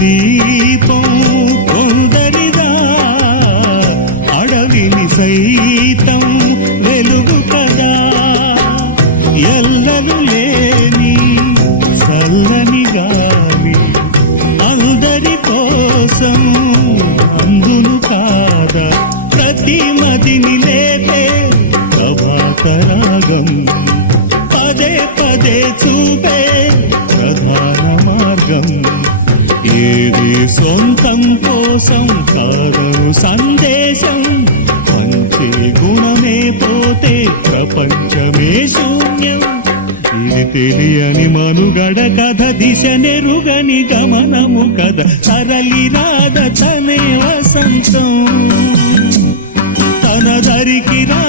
దీపం కొందరిదా, అడవిని సైతం వెలుగు కదా. ఎల్లలు లేని చల్లని గాలి అందరి కోసం అందును కాదా. ప్రతి మదిని లేపే ప్రభాత రాగం, పదే పదే చూపే ప్రధాన మార్గం. ఏది సొంతం కోసం కాదను సందేశం, మంచి గుణమే పోతే ప్రపంచమే శూన్యం. ఇది తెలియని మనుగడ కథ, దిశ నెరుగని గమనము కథ. సరళి రాధ తనే వసంతం, తన దరికి రా